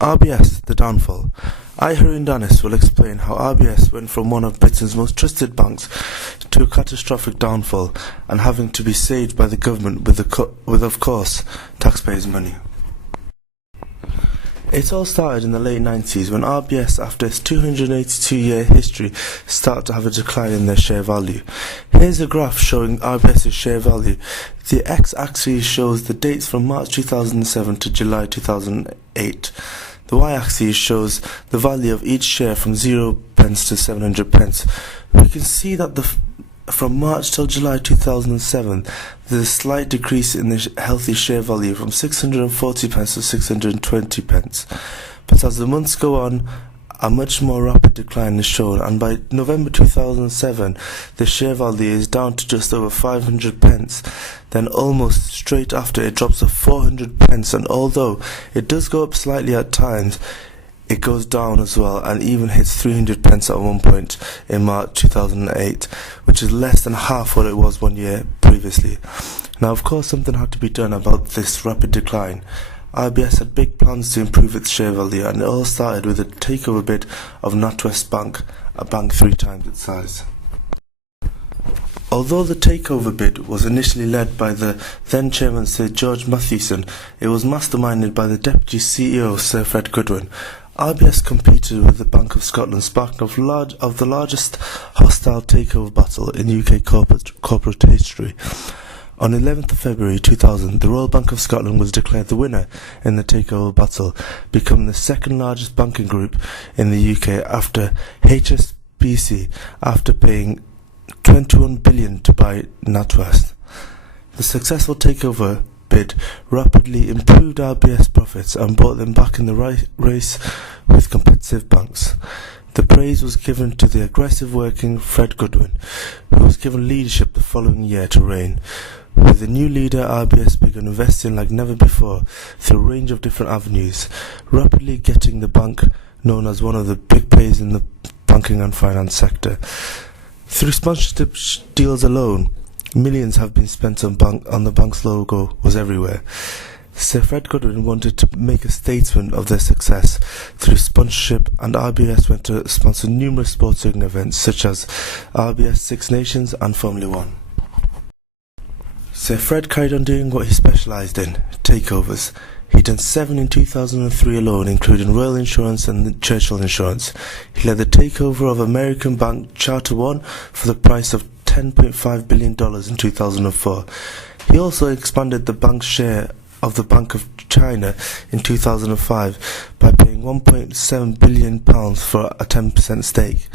Rbs The Downfall. I, Harun Danis, will explain how Rbs went from one of Britain's most trusted banks to a catastrophic downfall and having to be saved by the government with of course, taxpayers' money. It all started in the late 90s when Rbs, after its 282-year history, started to have a decline in their share value. Here's a graph showing Rbs's share value. The x-axis shows the dates from March 2007 to July 2008. The y-axis shows the value of each share from 0 pence to 700 pence. We can see that from March till July 2007, there's a slight decrease in the healthy share value from 640 pence to 620 pence. But as the months go on, a much more rapid decline is shown, and by November 2007, the share value is down to just over 500 pence. Then almost straight after, it drops to 400 pence, and although it does go up slightly at times, it goes down as well and even hits 300 pence at one point in March 2008, which is less than half what it was 1 year previously. Now, of course, something had to be done about this rapid decline. Rbs had big plans to improve its share value, and it all started with a takeover bid of NatWest Bank, a bank 3 times its size. Although the takeover bid was initially led by the then chairman Sir George Mathewson, it was masterminded by the deputy CEO Sir Fred Goodwin. Rbs competed with the Bank of Scotland, sparking of the largest hostile takeover battle in UK corporate history. On 11th of February 2000, the Royal Bank of Scotland was declared the winner in the takeover battle, becoming the second largest banking group in the UK after HSBC, after paying 21 billion to buy NatWest. The successful takeover bid rapidly improved Rbs profits and brought them back in the race with competitive banks. The praise was given to the aggressive working Fred Goodwin, who was given leadership the following year to reign. With the new leader, Rbs began investing like never before through a range of different avenues, rapidly getting the bank known as one of the big players in the banking and finance sector. Through sponsorship deals alone, millions have been spent on the bank's logo was everywhere. Sir Fred Goodwin wanted to make a statement of their success through sponsorship, and Rbs went to sponsor numerous sporting events such as Rbs Six Nations and Formula 1. Sir Fred carried on doing what he specialised in, takeovers. He'd done 7 in 2003 alone, including Royal Insurance and Churchill Insurance. He led the takeover of American bank Charter One for the price of $10.5 billion in 2004. He also expanded the bank's share of the Bank of China in 2005 by paying £1.7 billion for a 10% stake.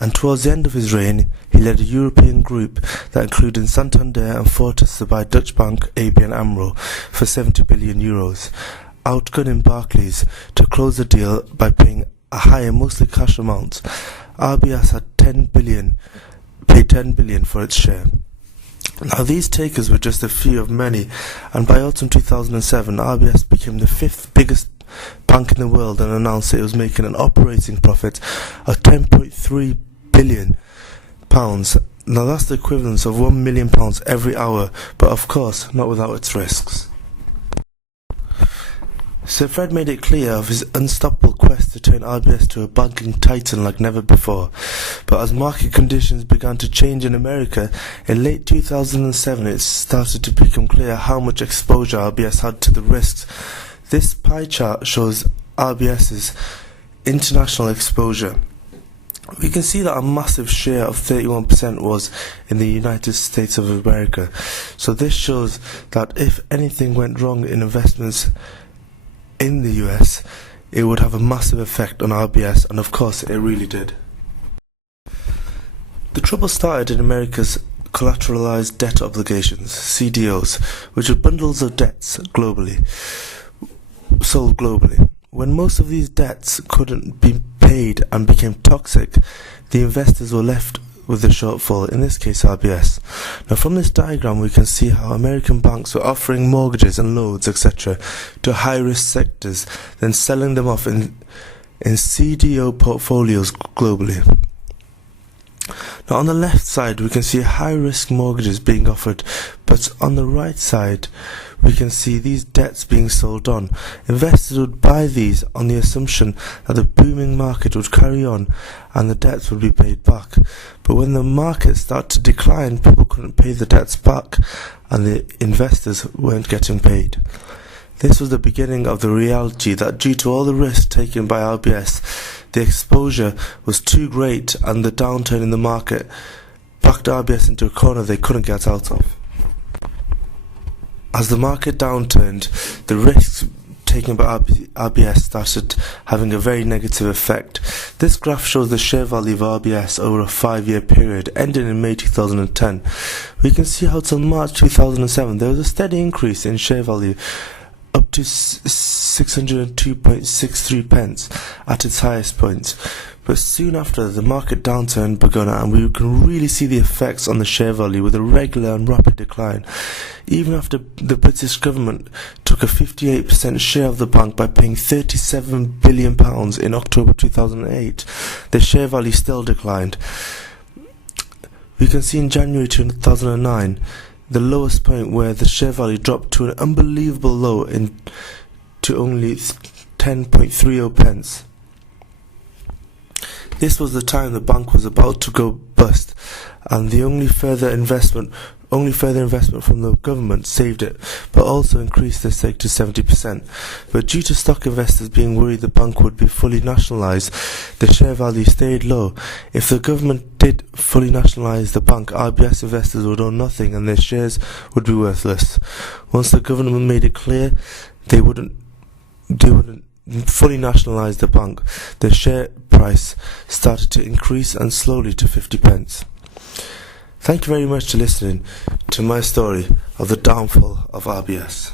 And towards the end of his reign, he led a European group that included Santander and Fortis to buy Dutch bank ABN AMRO for €70 billion, outgunning Barclays to close the deal by paying a higher, mostly cash amount. Rbs had paid 10 billion for its share. Now, these takers were just a few of many, and by autumn 2007, Rbs became the 5th biggest bank in the world and announced that it was making an operating profit of £10.3 billion. Now, that's the equivalent of £1 million every hour, but of course, not without its risks. Sir Fred made it clear of his unstoppable quest to turn Rbs to a banking titan like never before. But as market conditions began to change in America, in late 2007 it started to become clear how much exposure Rbs had to the risks. This pie chart shows Rbs's international exposure. We can see that a massive share of 31% was in the United States of America. So this shows that if anything went wrong in investments in the US, it would have a massive effect on Rbs, and of course it really did. The trouble started in America's collateralized debt obligations, CDOs, which are bundles of debts sold globally. When most of these debts couldn't be paid and became toxic, the investors were left with the shortfall, in this case Rbs. Now, from this diagram we can see how American banks were offering mortgages and loans, etc., to high-risk sectors, then selling them off in CDO portfolios globally. Now on the left side we can see high-risk mortgages being offered, but on the right side we can see these debts being sold on. Investors would buy these on the assumption that the booming market would carry on and the debts would be paid back. But when the market started to decline, people couldn't pay the debts back and the investors weren't getting paid. This was the beginning of the reality that due to all the risk taken by RBS, the exposure was too great and the downturn in the market backed RBS into a corner they couldn't get out of. As the market downturned, the risks taken by RBS started having a very negative effect. This graph shows the share value of RBS over a 5-year period, ending in May 2010. We can see how till March 2007 there was a steady increase in share value, up to 602.63 pence at its highest point. But soon after, the market downturn began and we can really see the effects on the share value with a regular and rapid decline. Even after the British government took a 58% share of the bank by paying £37 billion in October 2008, the share value still declined. We can see in January 2009 the lowest point where the share value dropped to an unbelievable low to only 10.30 pence. This was the time the bank was about to go bust, and the only further investment from the government saved it, but also increased the stake to 70%. But due to stock investors being worried the bank would be fully nationalised, the share value stayed low. If the government did fully nationalise the bank, RBS investors would own nothing and their shares would be worthless. Once the government made it clear they wouldn't fully nationalise the bank, the share price started to increase and slowly to 50 pence. Thank you very much for listening to my story of the downfall of RBS.